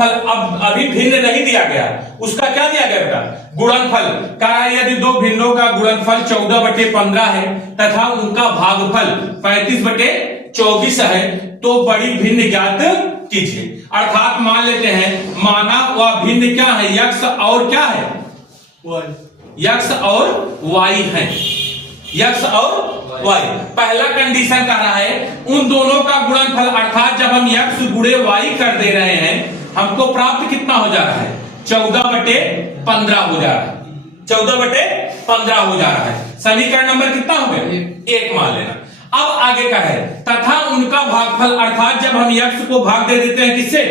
गुणनफल अब अभी भिन्न नहीं दिया गया, उसका क्या दिया गया बेटा? गुणनफल। कहा यदि दो भिन्नों का गुणनफल 14/15 है तथा उनका भागफल 35/24 है तो बड़ी भिन्न ज्ञात कीजिए। अर्थात मान लेते हैं, माना वह भिन्न क्या है? यक्स और क्या है? यक्स और वाई है, यक्स और वाई। पहला कंडीशन कह रहा है उन दोनों का गुणनफल, अर्थात जब हम यक्स गुणे वाई कर दे रहे हैं हमको प्राप्त कितना हो जा रहा है? 14/15 हो जा रहा है, 14/15 हो जा रहा है। समीकरण नंबर कितना हो गया? 1 मान लेना। अब आगे का है तथा उनका भागफल, अर्थात जब हम यक्स को भाग दे देते हैं किससे?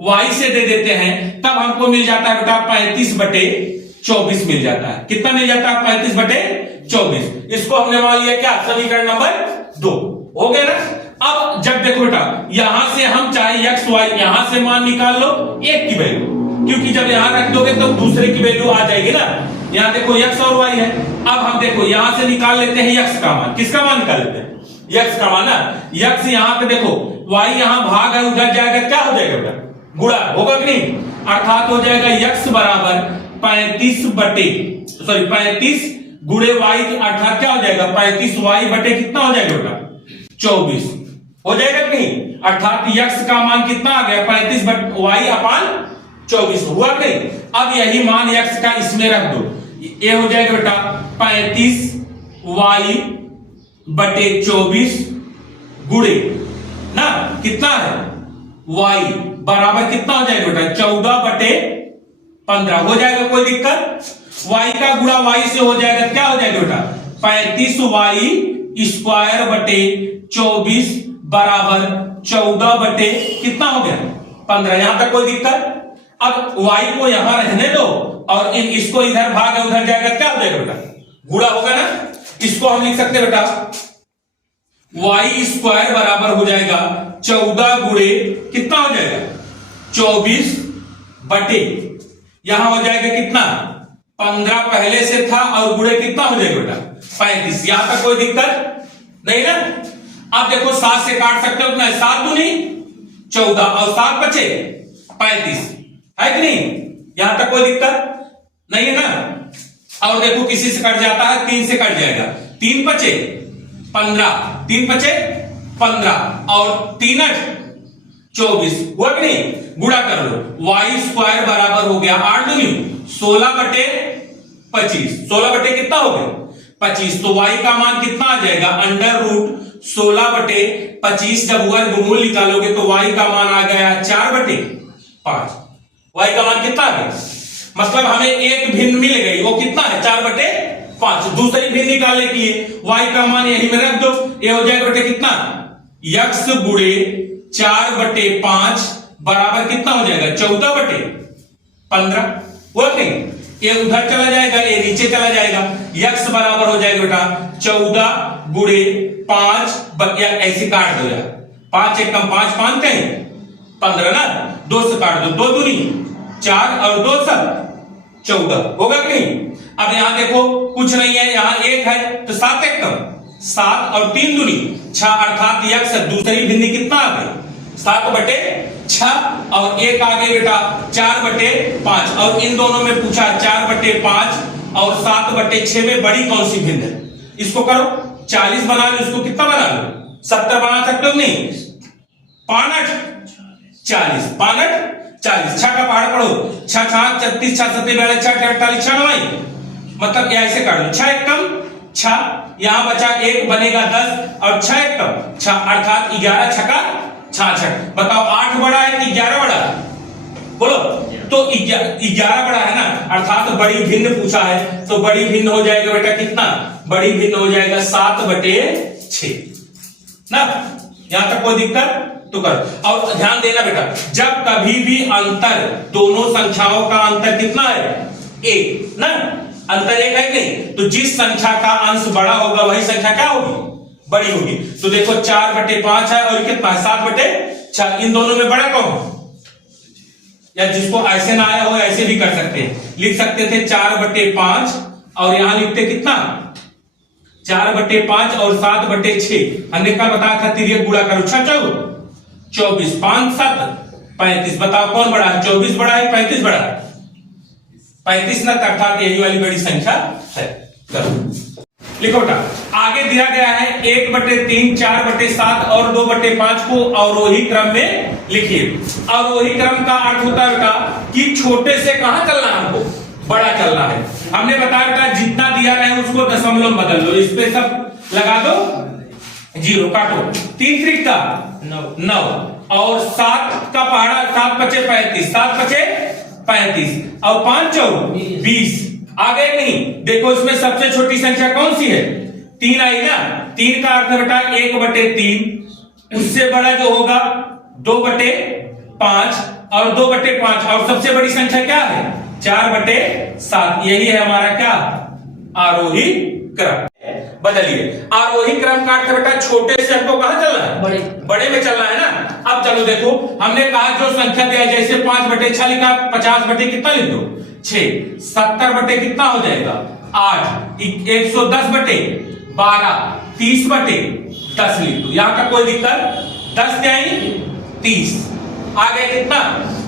वाई से दे देते हैं, तब हमको मिल जाता है बेटा 35/24 मिल जाता है। कितना मिल जाता है? 35/24। इसको हमने मान लिया क्या? समीकरण नंबर 2 हो गया ना। अब जब देखो बेटा यहां से हम चाहे यक्स वाई यहां से मान निकाल लो एक की वैल्यू, क्योंकि जब यहां रख दोगे तो दूसरे की वैल्यू आ जाएगी ना। यहां देखो यक्स और वाई है, अब हम देखो यहां से निकाल लेते हैं यक्स का मान। किसका मान निकाल लेते हैं? यक्स का मान ना। यक्स यहां पे देखो, वाई यहां भाग है, उधर जाएगा क्या हो जाएगा बेटा? गुणा होगा कि नहीं? अर्थात हो जाएगा यक्स बराबर 35 गुणे वाई, अर्थात क्या हो जाएगा? 35 वाई बटे कितना हो जाएगा बेटा? 24 हो जाएगा कि नहीं? अर्थात यक्स का मान कितना आ गया? 35 वाई अपान 24 हुआ कि नहीं? अब यही मान यक्स का इसमें रख दो, ये हो जाएगा बेटा 35 वाई बटे 24 गुणे ना कितना है? वाई बराबर कितना हो जाएगा बेटा? 14/15 हो जाएगा। कोई दिक्कत? वाई का गुणा वाई से हो जाएगा, क्या हो जाएगा बेटा? 35 वाई स्क्वायर बटे 24 बराबर 14 बटे कितना हो गया? 15। यहां तक कोई दिक्कत? अब वाई को यहां रहने दो और इसको इधर भाग है, उधर जाएगा, क्या हो जाएगा बेटा? गुणा होगा ना। इसको हम लिख सकते हैं बेटा वाई स्क्वायर बराबर हो जाएगा 14 गुणे कितना हो जाएगा? 24 बटे यहां हो जाएगा कितना? 15 पहले से था और गुणे कितना हो जाएगा बेटा? 35। यहां तक कोई दिक्कत नहीं ना। अब देखो 7 से काट सकते हो कितना? 7 दूनी 14 और 7 बचे 35 है कि नहीं? यहां तक कोई दिक्कत नहीं है ना। और देखो किसी से कट जाता है, 3 से कट जाएगा, 3 बचे 15, 3 बचे 15 और 3 8 24 हुआ कि नहीं? गुणा कर लो, वाई स्क्वायर बराबर हो गया 8 दूनी 16 बटे 25। 16 बटे कितना हो गया? 25। तो वाई का मान कितना आ जाएगा? अंडर रूट 16 बटे 25। जब वर्गमूल निकालोगे तो वाई का मान आ गया 4/5। वाई का मान कितना आ गया? मतलब हमें एक भिन्न मिल गई, वो कितना है? 4/5। दूसरी भिन्न निकालने के लिए वाई का मान यही में रख दो, ये हो जाएगा बेटे कितना? यक्स गुणे 4/5 बराबर कितना हो जाएगा? 14/15 हुआ नहीं? ये उधर चला जाएगा, ये नीचे चला जाएगा, यक्स बराबर हो जाएगा बेटा 14 गुणे 5 या ऐसे काट दो यार, 5 एक कम 5 5 कहीं 15 ना, 2 से काट दो, 2 दूनी 4 और 2 सब 14 होगा कि नहीं? अब यहां देखो कुछ नहीं है, यहां 1 है तो 7 एक कम 7 और 3 दूनी 6, अर्थात यक्स दूसरी भिन्नी कितना आ गई? 7/6 और एक आगे बेटा 4/5। और इन दोनों में पूछा 4/5 और 7/6 में बड़ी कौन सी भिन्न है? इसको करो 40 बना लो, इसको कितना बना लो? 70 बना सकते हो नहीं? 5 40 5 40 6 का पहाड़ पढ़ो, 6 6 36 6 7 42 6 48 6 9, मतलब ऐसे काट लो, 6 एक कम 6, यहां बचा 1 बनेगा 10 और 6 एक कम 6, अर्थात 11 छका 66। बताओ 8 बड़ा है कि 11 बड़ा है? बोलो तो 11 बड़ा है ना, अर्थात बड़ी भिन्न पूछा है तो बड़ी भिन्न हो जाएगा बेटा कितना? बड़ी भिन्न हो जाएगा 7/6 ना। यहां तक कोई दिक्कत तो कर। और ध्यान देना बेटा, जब कभी भी अंतर दोनों संख्याओं का अंतर कितना है? 1 ना, अंतर 1 है नहीं, तो जिस संख्या का अंश बड़ा होगा वही संख्या क्या होगी? बड़ी होगी। तो देखो 4/5 है और कितना? 7/6। इन दोनों में बड़ा कौन? या जिसको ऐसे ना आया हो ऐसे भी कर सकते हैं, लिख सकते थे 4/5 और यहां लिखते कितना? 4/5 और 7/6। हमने क्या बताया था? तिर्यक गुणा करो 6 4 24 5 7 35। बताओ कौन बड़ा है, 24 बड़ा है 35 बड़ा है? 35 ना, अर्थात यही वाली बड़ी संख्या है। करो लिखो बेटा। आगे दिया गया है 1/3, 4/7 और 2/5 को अवरोही क्रम में लिखिए। अवरोही क्रम का अर्थ होता है बेटा कि छोटे से कहां चलना है, हमको बड़ा चलना है। हमने बताया बेटा जितना दिया है उसको दशमलव बदल दो, इस पे सब लगा दो 0, काटो। 3 त्रिक का 9 और 7 का पहाड़ा, 7 × 5 = 35, 7 × 5 = 35 और 5 × 4 = 20। आ गए नहीं? देखो इसमें सबसे छोटी संख्या कौन सी है, 3 आई ना। 3 का अर्थ है बेटा 1/3, उससे बड़ा जो होगा 2/5 और 2/5 और सबसे बड़ी संख्या क्या है 4/7। यही है हमारा क्या आरोही क्रम। बदलिए, आरोही क्रम का अर्थ बेटा छोटे से हमको कहां चलना है, बड़े में चलना है ना। अब चलो देखो, हमने कहा जो संख्या दिया है, जैसे 5/6 लिखा, 50 कितना लिख दो 6, 70 कितना हो जाएगा 8, 110/12, 30/10 लिख दो। यहां का कोई दिक्कत, 10 क्या है 30, आ गए कितना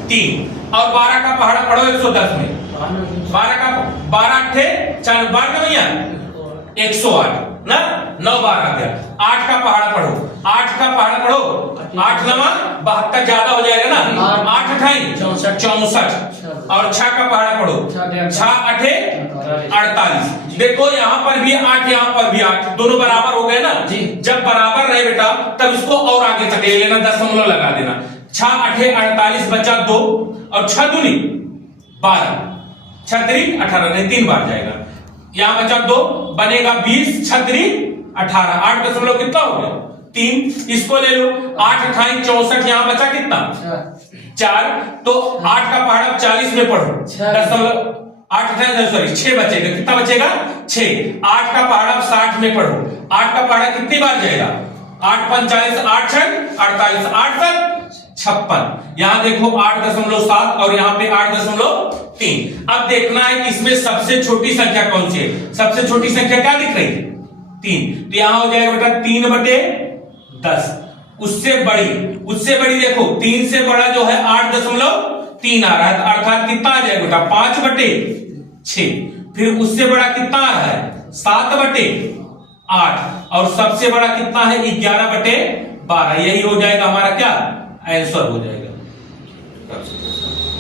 3 और 12 का पहाड़ा पढ़ो 110 में, 12 का 12 थे 4 12 भैया 108 ना, 9 12 आ गया। 8 का पहाड़ा पढ़ो, 8 का पहाड़ा पढ़ो, 8 9 72 ज्यादा हो जाएगा ना, 8 8 64 और 6 का पहाड़ा पढ़ो, 6 8 48। देखो यहाँ पर भी 8, यहाँ पर भी 8, दोनों बराबर हो गए ना। जब बराबर रहे बेटा तब इसको और आगे तक ले लेना, दशमलव लगा देना। 6 8 48 बचा 2 और 6 दूनी 12, 6 3 18 नहीं, 3 बार जाएगा। यहां बचा 2 बनेगा 20, 6 3 18, 8 दशमलव कितना हो गया 3। इसको ले लो, 8 28 64, यहां बचा कितना 4। तो 8 का पहाड़ा 40 में पढ़ो, दशमलव 8 28 सॉरी 6 बचेगा, कितना बचेगा 6। 8 का पहाड़ा 60 में पढ़ो, 8 का पहाड़ा कितनी बार जाएगा 8 5 40, 8 6 48, 8 7 56। यहां देखो 8.7 और यहां पे 8.3। अब देखना है कि इसमें सबसे छोटी संख्या कौन सी है। सबसे छोटी संख्या क्या दिख रही है 3, तो यहां हो जाएगा बेटा 3/10। उससे बड़ी देखो 3 से बड़ा जो है 8.3 आ रहा है, अर्थात कितना आ जाएगा बेटा 5/6। फिर उससे बड़ा कितना आ रहा है 7/8 और सबसे बड़ा कितना है 11/12। यही हो जाएगा हमारा क्या आंसर हो जाएगा।